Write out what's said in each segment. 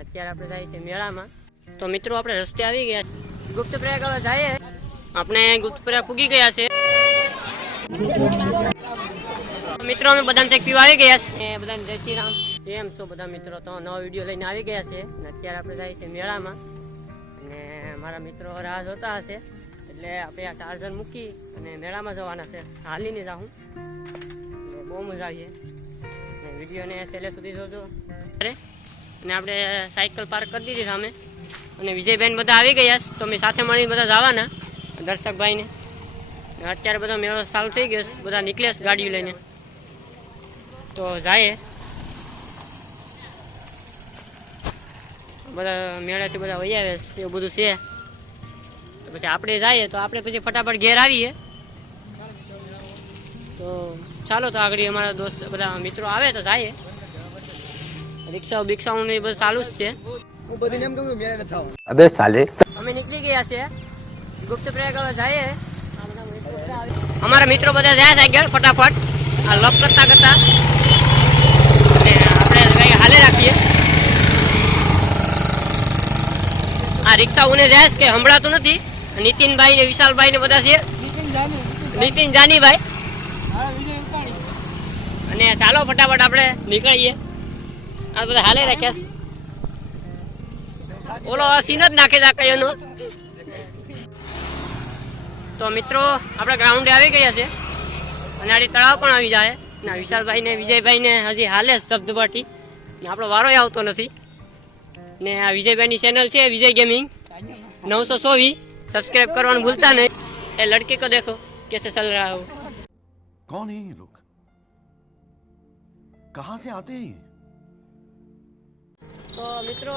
અત્યારે આપણે જાય છે મેળામાં. તો મિત્રો આપણે રસ્તે આવી ગયા ગુપ્ત પ્રયાગ. હવે જઈએ આપણે ગુપ્ત પ્રયાગ પૂગી ગયા છે. મિત્રો અમે બદામ શેક પીવા આવી ગયા છે. બધાને જય શ્રી રામ. કેમ છો બધા મિત્રો? તો નવો વિડીયો લઈને આવી ગયા છે અને અત્યારે આપણે જાય છે મેળામાં. અને મારા મિત્રો રાહ જોતા હશે એટલે આપણે આ ટાર્ઝર મૂકી અને મેળામાં જવાના છે. હાલીને જાઉં એટલે બહુ મજા આવીએ. અને વિડીયોને છેલ્લે સુધી જોજો. અને આપણે સાયકલ પાર્ક કરી દીધી સામે અને વિજયભાઈ બધા આવી ગયા છે. તો અમે સાથે મળીને બધા જવાના દર્શકભાઈને. અત્યારે બધો મેળો ચાલુ થઈ ગયો, બધા નીકળે છે ગાડીઓ લઈને. તો જાય બધા મેળાથી બધા વહી આવે છે એવું બધું છે. તો પછી આપણે જઈએ તો આપણે પછી ફટાફટ ઘેર આવીએ. તો ચાલો તો આગળ અમારા દોસ્ત બધા મિત્રો આવે તો જઈએ. રિક્ષા બિક્ષાઓ ને બધું ચાલુ જ છે. અબે સાલે અમે નીકળી ગયા છે ગુપ્ત પ્રયાગ. હવે જઈએ. અમારા મિત્રો બધા જાય છે આગળ ફટાફટ આ લપ કરતા કરતા. અને આપણે કઈ હાલે રાખીએ. આ રિક્ષાઓને જાય કે સંભળાતું નથી. નીતિનભાઈ ને વિશાલભાઈ ને બધા છે. નીતિન જાનીભાઈ. અને ચાલો ફટાફટ આપણે નીકળીએ. આ બધા હાલે રાખ્યા. ઓલો સીન જ નાખે જા કયોનો. તો મિત્રો આપણે ગ્રાઉન્ડે આવી ગયા છે અને આડી તળાવ પણ આવી જાય. ના વિશાલભાઈ ને વિજયભાઈ ને હજી હાલે ધબધબાટી ને આપણો વારો આવતો નથી. ને આ વિજયભાઈની ચેનલ છે વિજય ગેમિંગ 924. સબસ્ક્રાઇબ કરવાનું ભૂલતા નહીં. એ લડકી કો દેખો कैसे चल रहा हो. कौन है ये लोग? कहां से आते हैं? તો મિત્રો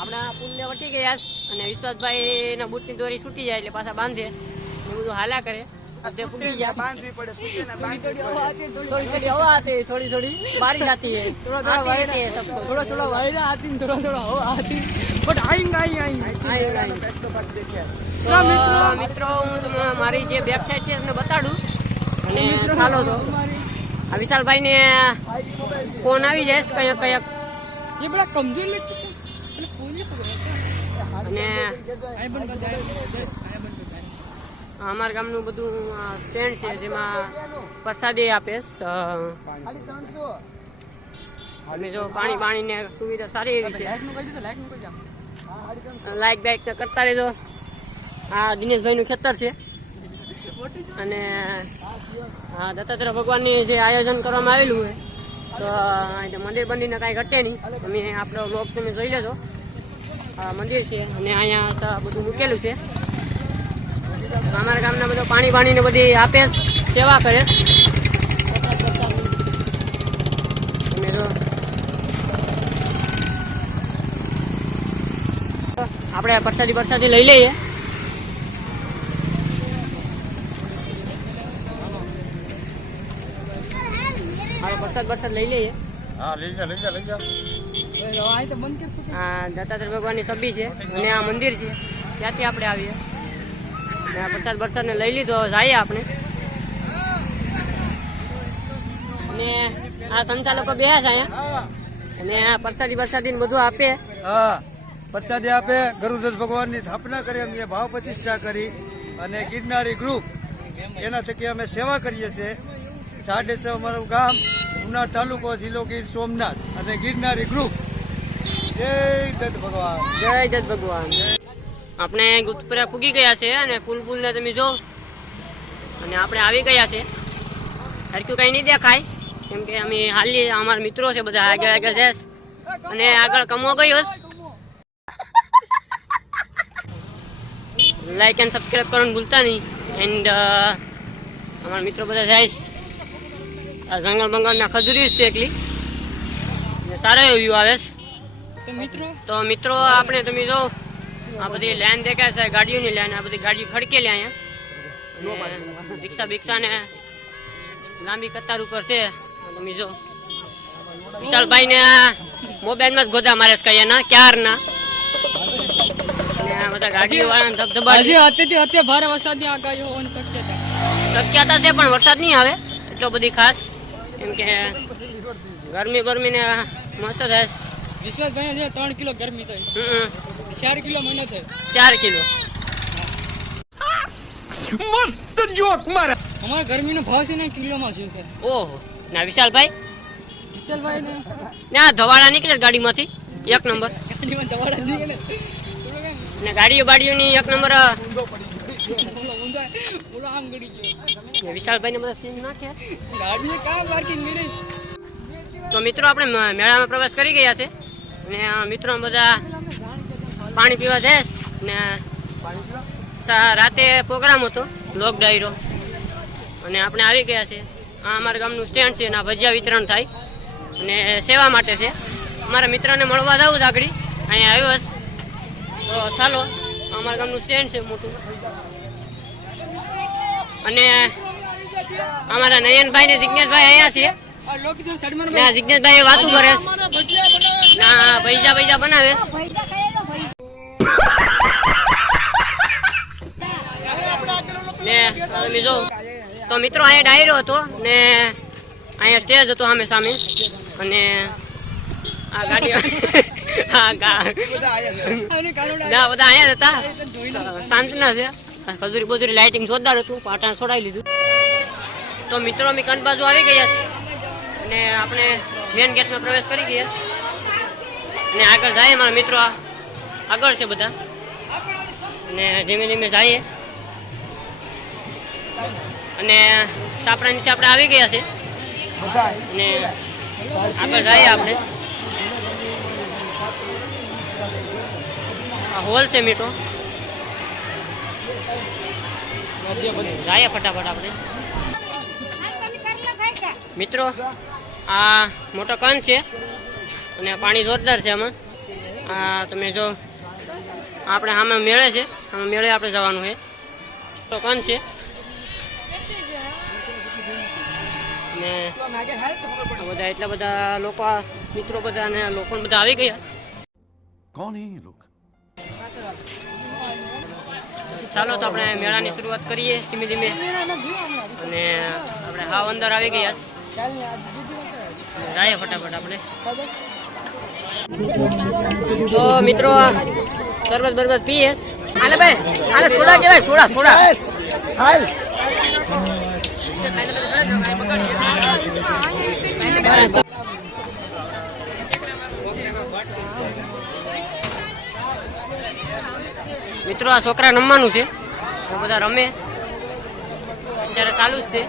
આપણા પુલને વટી ગયા અને વિશ્વાસભાઈ ના બૂટની દોરી છૂટી જાય એટલે પાછા બાંધે એ બધું હાલા કરે. થોડી થોડી बारिश आती है, थोड़ा वायरा आती है, थोड़ा हवा आती है, बट મિત્રો હું તમને મારી જે વેબસાઇટ છે તમને બતાડું. અને ચાલો તો આ વિશાલભાઈ ને ફોન આવી જાય કયાક કયાક. ये बड़ा कमजोर लगता है. અને અમારા ગામનું બધું સ્ટેન્ડ છે જેમાં પ્રસાદી આપે. અને જો પાણી ને સુવિધા સારી એવી છે. લાઈક બાઈક કરતા રહેજો. આ દિનેશભાઈનું ખેતર છે. અને હા દત્તાત્રેય ભગવાનની જે આયોજન કરવામાં આવેલું હોય તો મંદિર બંદિરને કાંઈ ઘટે નહીં. તમે આપણો બ્લોગ તમે જોઈ લેજો. આ મંદિર છે અને અહીંયા બધું મૂકેલું છે. અમારા ગામના બધું પાણી ને બધી આપે, સેવા કરે. આપણે પ્રસાદી લઈ લઈએ. પ્રસાદ લઈ લઈએ. હા લઈ જા આ દત્તાત્રેય ભગવાનની છબી છે અને આ મંદિર છે ત્યાંથી આપણે આવીએ. આ પ્રસાદ ને લઈ લીધો. જઈએ આપણે. અને આ સંચાલકો બેહ્યા છે અહીંયા અને આ પ્રસાદી બધું આપે. હા પ્રસાદી આપે. ગરુદત્ત ભગવાનની સ્થાપના કરી, અમે ભાવ પ્રતિષ્ઠા કરી અને ગિરનારી ગ્રુપ એના થકી અમે સેવા કરીએ છીએ. સાડેસર અમારું ગામ, ઉના તાલુકો, જિલ્લો ગીર સોમનાથ અને ગિરનારી ગ્રુપ. જય દત્ત ભગવાન. જય દત્ત ભગવાન. આપણે ગુપ્ત પ્રયાગ પૂગી ગયા છે અને પુલ ને તમે જો. અને આપણે આવી ગયા છે. હરક્યું કઈ નહીં દેખાય કેમ કે અમે હાલી અમારા મિત્રો છે બધા આગળ છે અને આગળ કમો ગયો. લાઈક એન્ડ સબસ્ક્રાઈબ કરવાનું ભૂલતા નહીં. એન્ડ અમારા મિત્રો બધા જાય. આ જંગલ બંગલના ખજૂરી છે એકલી સારો એવો વ્યૂ આવે. તો મિત્રો આપણે તમે જો આ બધી લાઈન દેખાય છે ગાડીઓની લાઈન. આ બધી ગાડીઓ ખડકેલી અહીંયા. રિક્ષા ને લાંબી કતાર ઉપર છે. તમે જો વિશાલભાઈ ને મોબાઈલમાં જ ગોદા મારે છે કયા ક્યારના. અને આ બધા ગાડીઓ વાળા ધબધબા. ભારે વરસાદની આગાહી હોવાની શક્યતા છે પણ વરસાદ નહીં આવે એટલો બધી ખાસ. કેમ કે ગરમી ને મસ્ત થાય. વિશ્વાસભાઈ છે 3 કિલો ગરમી થઈ 4 કિલો મને થઈ 4 કિલો મસ્ત જોક મારે અમારા ગરમીનો ભાવ છે ને કિલોમાં છે ઓહો ના વિશાલભાઈ ને ના ધવાડા નીકળે ગાડીમાંથી 1 નંબર ગાડીમાં દવાડા નીકળે ને ગાડીઓ બાડીઓની 1 નંબર ઓલો આમ ગડી ગયો વિશાલભાઈ ને બધા સીન નાખ્યા ગાડીએ કામ પાર્કિંગ કરી તો મિત્રો આપણે મેળામાં પ્રવેશ કરી ગયા છે ને મિત્રો બધા પાણી પીવા જઈશ ને રાતે પ્રોગ્રામ હતો લોક ડાયરો અને આપણે આવી ગયા છે આ અમારા ગામનું સ્ટેન્ડ છે અને આ ભજીયા વિતરણ થાય અને સેવા માટે છે અમારા મિત્રને મળવા જવું છે આગળ અહીંયા આવ્યો છે તો ચાલો અમારા ગામનું સ્ટેન્ડ છે મોટું અને અમારા નયનભાઈ ને જિજ્ઞેશભાઈ અહીંયા છે ના જિજ્ઞેશભાઈ વાતું કરે ના પૈસા બનાવે ને તમે જો તો મિત્રો અહીંયા ડાયરો હતો ને અહીંયા સ્ટેજ હતો સામે અને આ ગાડી ના બધા અહીંયા હતા શાંતના છે ખજૂરી બજૂરી લાઇટિંગ જોરદાર હતું પાટણ છોડાવી લીધું તો મિત્રો અમે કંદ બાજુ આવી ગયા અને આપણે મેન ગેટમાં પ્રવેશ કરી ગયા અને આગળ જાય મારા મિત્રો આગળ છે બધા અને ધીમે ધીમે જઈએ અને સાપડા નીચે આપણે આવી ગયા છે અને આગળ જઈએ આપણે આ હોલ છે મીઠો જઈએ ફટાફટ આપણે મિત્રો આ મોટો કંદ છે અને પાણી જોરદાર છે આમાં આ તમે જો આપણે સામે મેળે છે આમાં મેળે આપણે જવાનું છે તો કંદ છે ને બધા એટલા બધા લોકો મિત્રો બધા અને લોકો બધા આવી ગયા कौन है ये लोग? ચાલો તો આપણે મેળાની શરૂઆત કરીએ ધીમે ધીમે અને આપણે હાવ અંદર આવી ગયા જાય ફટાફટ આપણે તો મિત્રો શરબત બરબત પીએ આલે ભાઈ આલે સોડા કેવાય સોડા હાલ મિત્રો આ છોકરા રમવાનું છે બધા રમે અત્યારે ચાલુ જ છે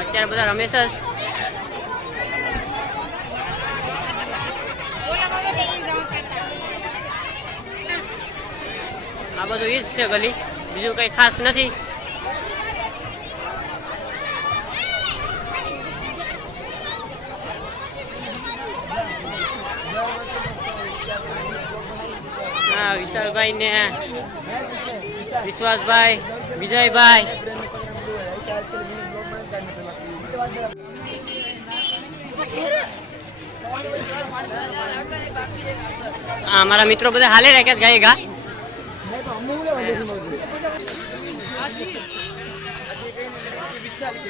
અત્યારે બધા રમે છે આ બધું ઈ જ છે ગલી બીજું કઈ ખાસ નથી વિશાલભાઈ ને વિશ્વાસભાઈ વિજયભાઈ અમારા મિત્રો બધા હાલે રાખ્યા ગાય ગા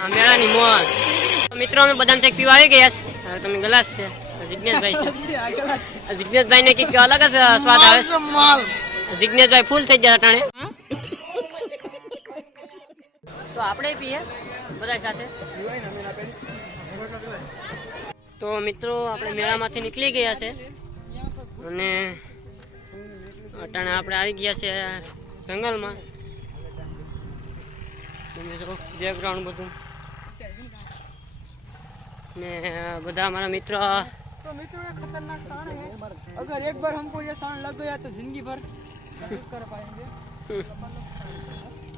મેળાની મોજ મિત્રો અમે બદામ ચેક પીવા આવી ગયા તમે ગ્લાસ છે જિજ્ઞેશભાઈ છે જિજ્ઞેશભાઈ ને કઈક અલગ જ સ્વાદ આવે જિજ્ઞેશભાઈ ફૂલ થઈ ગયા અટાણે તો આપણે પીએ બધા સાથે તો મિત્રો આપણે મેળામાંથી નીકળી ગયા છે અને અટાણે આપણે આવી ગયા છે જંગલમાં બેકગ્રાઉન્ડ બધું ने बदा हमारा मित्र तो मित्रों ये खतरनाक सांड है अगर एक बार हमको ये सांड लग गया तो जिंदगी भर कर पाएंगे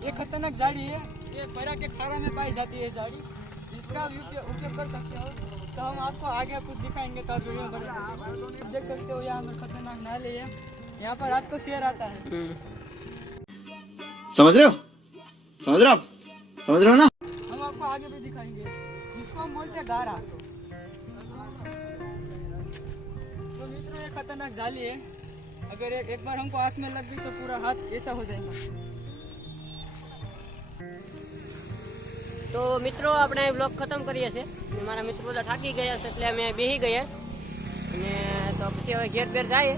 ये खतरनाक झाड़ी है ये पैरा के खारा में पाई जाती है झाड़ी इसका उपयोग कर सकते हो तो हम आपको आगे कुछ दिखाएंगे तो वीडियो बनेगा देख सकते हो यहाँ हमें खतरनाक नाले है यहाँ पर रात को शेर आता है समझ रहे हो आप समझ रहे हो ना हम आपको आगे भी दिखाएंगे इसको हम बोलते हैं गारा तो मित्रों ये खतरनाक जाली है अगर एक बार हमको हाथ में लग गई तो पूरा हाथ ऐसा हो जाएगा तो તો મિત્રો આપણે બ્લોગ ખતમ કરીએ છીએ અને મારા મિત્રો બધા થાકી ગયા છે એટલે અમે બેસી ગયા અને તો પછી હવે ઘેર બેર જાય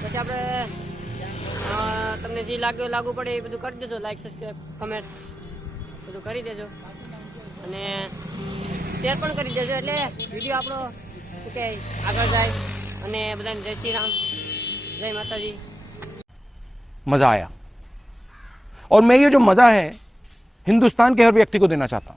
પછી આપણે તમને જે લાગુ પડે એ બધું કરી દેજો, લાઈક સબસ્ક્રાઈબ કમેન્ટ બધું કરી દેજો અને શેર પણ કરી દેજો એટલે વિડીયો આપણો શું કહે આગળ જાય અને બધાને જય શ્રી રામ, જય માતાજી. मज़ा आया और मैं ये जो मज़ा है हिंदुस्तान के हर व्यक्ति को देना चाहता हूँ.